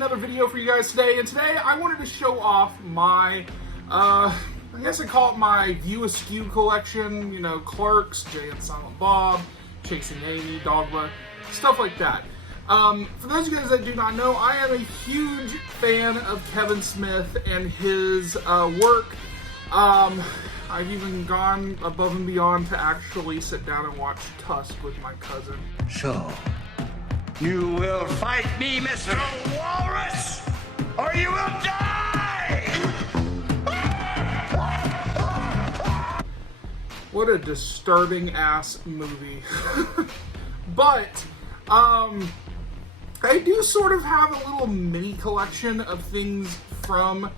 another video for you guys today, and today I wanted to show off my, I guess I call it my View Askew collection, you know, Clerks, Jay and Silent Bob, Chasing Amy, Dogma, stuff like that. For those of you guys that do not know, I am a huge fan of Kevin Smith and his work. I've even gone above and beyond to actually sit down and watch Tusk with my cousin. So, you will fight me, Mr. Walrus, or you will die! What a disturbing ass movie. But, I do sort of have a little mini collection of things from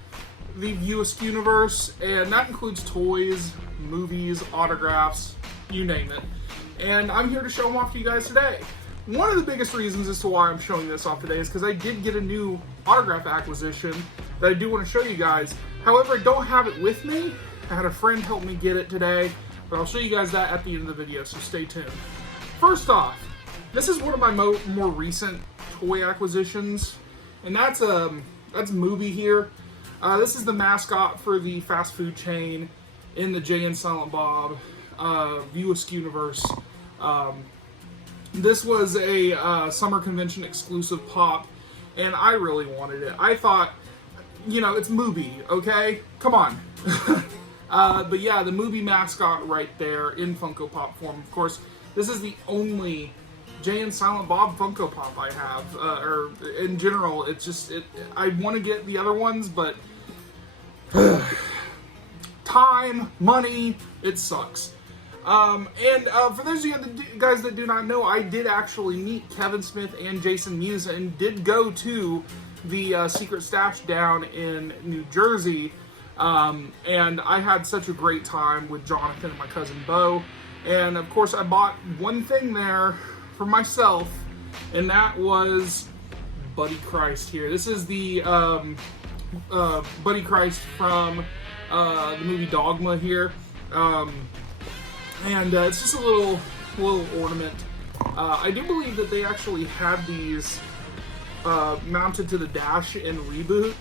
the View Askew universe, and that includes toys, movies, autographs, you name it. And I'm here to show them off to you guys today. One of the biggest reasons as to why I'm showing this off today is because I did get a new autograph acquisition that I do want to show you guys. However, I don't have it with me. I had a friend help me get it today, but I'll show you guys that at the end of the video, so stay tuned. First off, this is one of my more recent toy acquisitions, and that's Movie here. This is the mascot for the fast food chain in the Jay and Silent Bob View Askew universe. This was a summer convention exclusive pop, and I really wanted it. I thought, you know, it's Movie, okay? Come on. But yeah, the Movie mascot right there in Funko Pop form. Of course, this is the only Jay and Silent Bob Funko Pop I have, or in general, it's just, I want to get the other ones, but time, money, it sucks. For those of you guys that do not know, I did actually meet Kevin Smith and Jason Mewes and did go to the Secret Stash down in New Jersey, and I had such a great time with Jonathan and my cousin Bo, and of course I bought one thing there for myself, and that was Buddy Christ here. This is the Buddy Christ from the movie Dogma here, and it's just a little ornament. I do believe that they actually had these mounted to the dash in Reboot,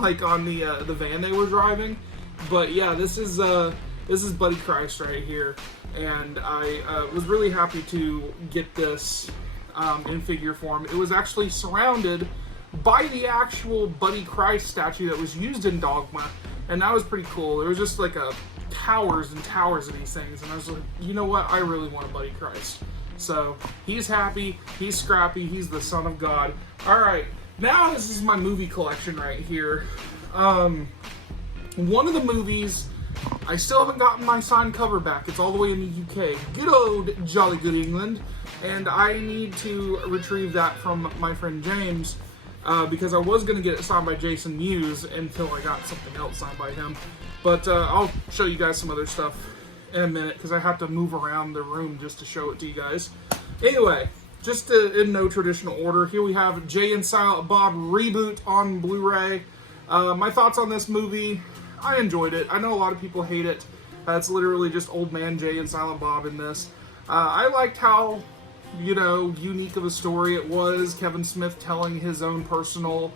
like on the van they were driving. But yeah, this is Buddy Christ right here, and I was really happy to get this in figure form. It was actually surrounded by the actual Buddy Christ statue that was used in Dogma, and that was pretty cool. There was just like towers and towers of these things, and I was like, you know what, I really want a Buddy Christ. So he's happy, he's scrappy, he's the son of God. Alright, now this is my movie collection right here. One of the movies, I still haven't gotten my signed cover back. It's all the way in the UK. Good old jolly good England. And I need to retrieve that from my friend James, because I was going to get it signed by Jason Mewes until I got something else signed by him. But I'll show you guys some other stuff in a minute, because I have to move around the room just to show it to you guys. Anyway, just in no traditional order, here we have Jay and Silent Bob Reboot on Blu-ray. My thoughts on this movie: I enjoyed it. I know a lot of people hate it. It's literally just old man Jay and Silent Bob in this. I liked how, you know, unique of a story it was. Kevin Smith telling his own personal,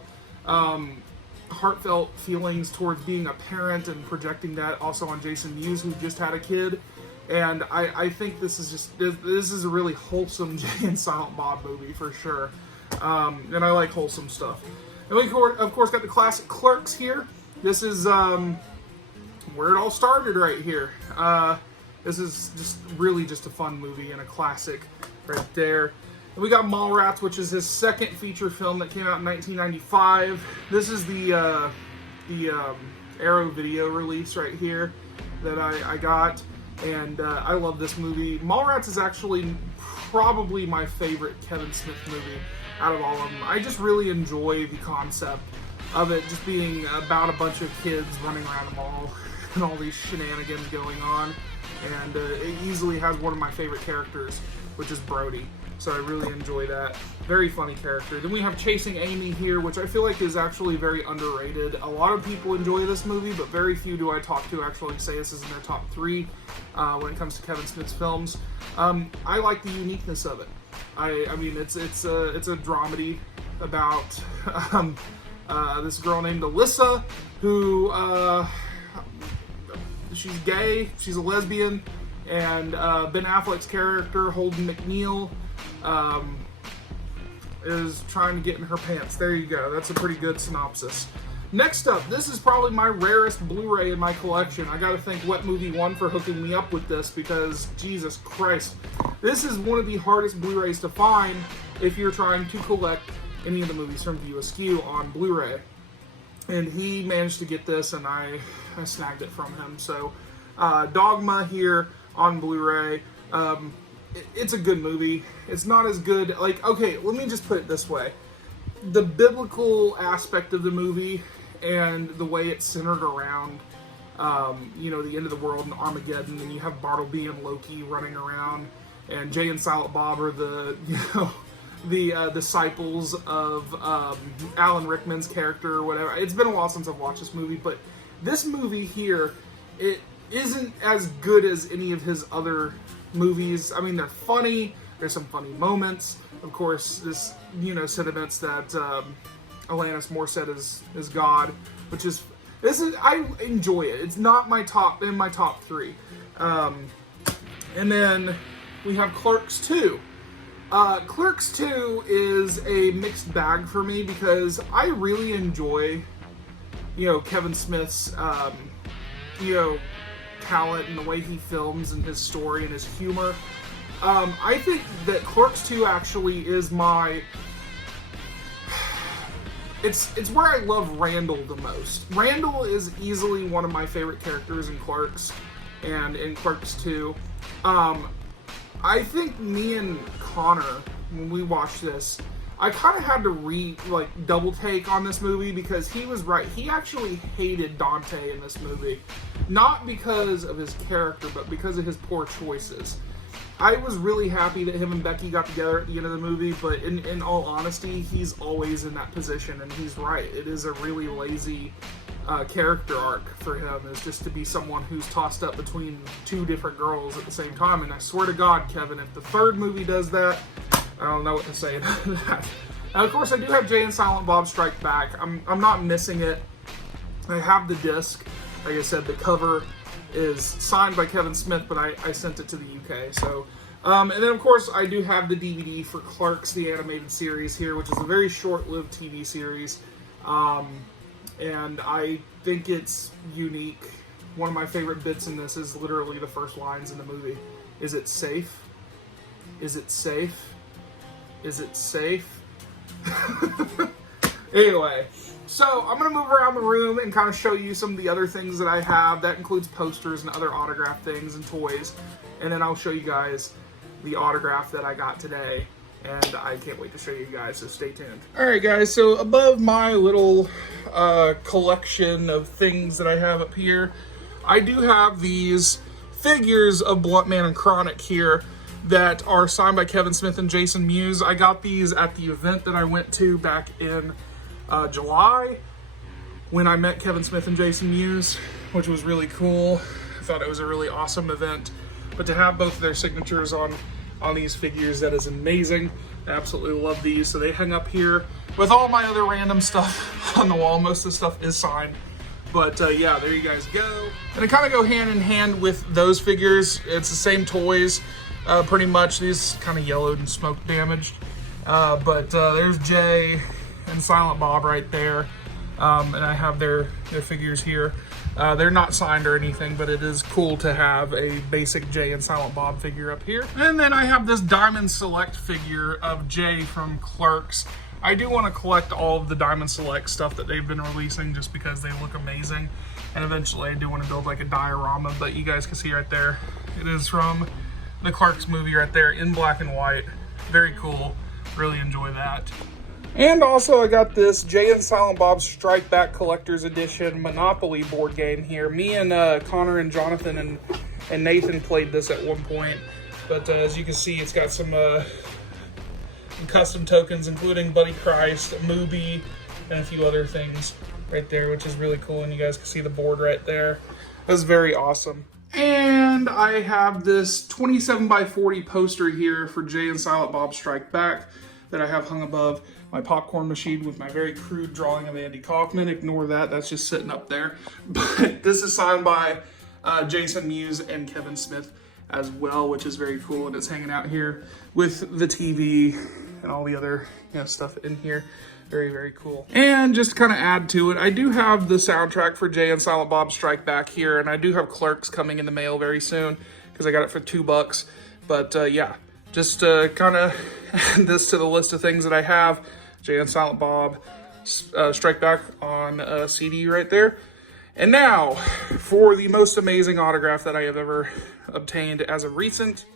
heartfelt feelings towards being a parent and projecting that also on Jason Mewes, who just had a kid. And I think this is a really wholesome Jay and Silent Bob movie for sure. And I like wholesome stuff. And we, of course, got the classic Clerks here. This is where it all started right here. This is just really just a fun movie and a classic right there. And we got Mallrats, which is his second feature film that came out in 1995. This is the Arrow video release right here that I got, and I love this movie. Mallrats is actually probably my favorite Kevin Smith movie out of all of them. I just really enjoy the concept of it just being about a bunch of kids running around the mall and all these shenanigans going on, and it easily has one of my favorite characters, which is Brody. So I really enjoy that. Very funny character. Then we have Chasing Amy here, which I feel like is actually very underrated. A lot of people enjoy this movie, but very few do I talk to actually say this is in their top 3 when it comes to Kevin Smith's films. I like the uniqueness of it. I mean, it's a dramedy, about this girl named Alyssa, who she's gay, she's a lesbian, and Ben Affleck's character, Holden McNeil, is trying to get in her pants. There you go. That's a pretty good synopsis. Next up, this is probably my rarest Blu-ray in my collection. I gotta thank Wet Movie 1 for hooking me up with this because, Jesus Christ, this is one of the hardest Blu-rays to find if you're trying to collect any of the movies from Askew on Blu-ray. And he managed to get this, and I snagged it from him. So, Dogma here on Blu-ray. It's a good movie. It's not as good, like, okay, let me just put it this way. The biblical aspect of the movie and the way it's centered around, you know, the end of the world and Armageddon, and you have Bartleby and Loki running around, and Jay and Silent Bob are the, you know, the disciples of Alan Rickman's character or whatever. It's been a while since I've watched this movie, but this movie here, it isn't as good as any of his other movies. I mean, they're funny. There's some funny moments. Of course, this, you know, sentiments that Alanis Morissette is God, which is, I enjoy it. It's not in my top 3. And then we have Clerks 2. Clerks 2 is a mixed bag for me because I really enjoy, you know, Kevin Smith's, you know, talent and the way he films and his story and his humor. I think that Clerks 2 actually is my... It's where I love Randall the most. Randall is easily one of my favorite characters in Clerks and in Clerks 2. I think me and Connor, when we watched this, I kind of had to double take on this movie because he was right. He actually hated Dante in this movie. Not because of his character, but because of his poor choices. I was really happy that him and Becky got together at the end of the movie, but in all honesty, he's always in that position, and he's right. It is a really lazy character arc for him, is just to be someone who's tossed up between 2 different girls at the same time, and I swear to God, Kevin, if the 3rd movie does that, I don't know what to say about that. And of course, I do have Jay and Silent Bob Strike Back. I'm not missing it. I have the disc. Like I said, the cover is signed by Kevin Smith, but I sent it to the UK. So, and then of course I do have the DVD for Clerks, the animated series here, which is a very short-lived TV series, and I think it's unique. One of my favorite bits in this is literally the first lines in the movie. Is it safe? Is it safe? Is it safe? Anyway. So, I'm going to move around the room and kind of show you some of the other things that I have. That includes posters and other autograph things and toys. And then I'll show you guys the autograph that I got today. And I can't wait to show you guys, so stay tuned. Alright guys, so above my little collection of things that I have up here, I do have these figures of Blunt Man and Chronic here that are signed by Kevin Smith and Jason Mewes. I got these at the event that I went to back in July, when I met Kevin Smith and Jason Mewes, which was really cool. I thought it was a really awesome event. But to have both of their signatures on these figures, that is amazing. I absolutely love these. So they hang up here with all my other random stuff on the wall. Most of the stuff is signed. But yeah, there you guys go. And they kind of go hand in hand with those figures. It's the same toys, pretty much. These kind of yellowed and smoke damaged. But there's Jay and Silent Bob right there, and I have their figures here. They're not signed or anything, but it is cool to have a basic Jay and Silent Bob figure up here. And then I have this Diamond Select figure of Jay from Clerks. I do want to collect all of the Diamond Select stuff that they've been releasing just because they look amazing, and eventually I do want to build like a diorama, but you guys can see right there, it is from the Clerks movie right there in black and white. Very cool, really enjoy that. And also I got this Jay and Silent Bob Strike Back Collector's Edition Monopoly board game here. Me and Connor and Jonathan and Nathan played this at one point. But as you can see, it's got some custom tokens, including Buddy Christ, Mooby, and a few other things right there, which is really cool. And you guys can see the board right there. That's very awesome. And I have this 27 by 40 poster here for Jay and Silent Bob Strike Back that I have hung above my popcorn machine with my very crude drawing of Andy Kaufman. Ignore that, that's just sitting up there. But this is signed by Jason Mewes and Kevin Smith as well, which is very cool, and it's hanging out here with the TV and all the other stuff in here. Very, very cool. And just to kind of add to it, I do have the soundtrack for Jay and Silent Bob Strike Back here, and I do have Clerks coming in the mail very soon because I got it for $2. But yeah, just kind of add this to the list of things that I have. Jay and Silent Bob Strike Back on CD right there. And now for the most amazing autograph that I have ever obtained as of recent.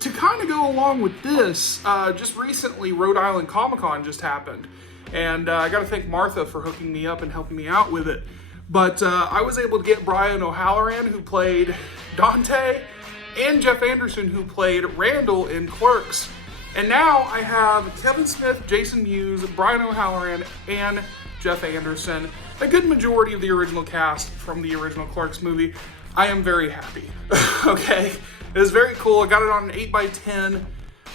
To kind of go along with this, just recently Rhode Island Comic-Con just happened. And I got to thank Martha for hooking me up and helping me out with it. But I was able to get Brian O'Halloran, who played Dante, and Jeff Anderson, who played Randall in Clerks. And now I have Kevin Smith, Jason Mewes, Brian O'Halloran, and Jeff Anderson. A good majority of the original cast from the original Clerks movie. I am very happy. Okay? It was very cool. I got it on an 8x10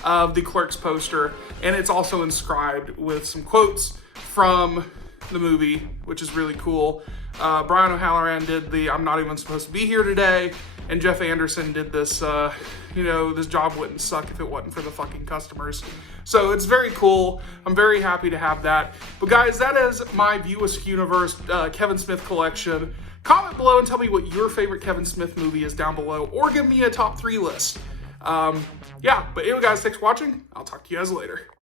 of the Clerks poster, and it's also inscribed with some quotes from the movie, which is really cool. Brian O'Halloran did the "I'm not even supposed to be here today," and Jeff Anderson did this, this job wouldn't suck if it wasn't for the fucking customers. So it's very cool. I'm very happy to have that. But guys, that is my View Askew Universe Kevin Smith collection. Comment below and tell me what your favorite Kevin Smith movie is down below, or give me a top 3 list. Yeah, but anyway guys, thanks for watching. I'll talk to you guys later.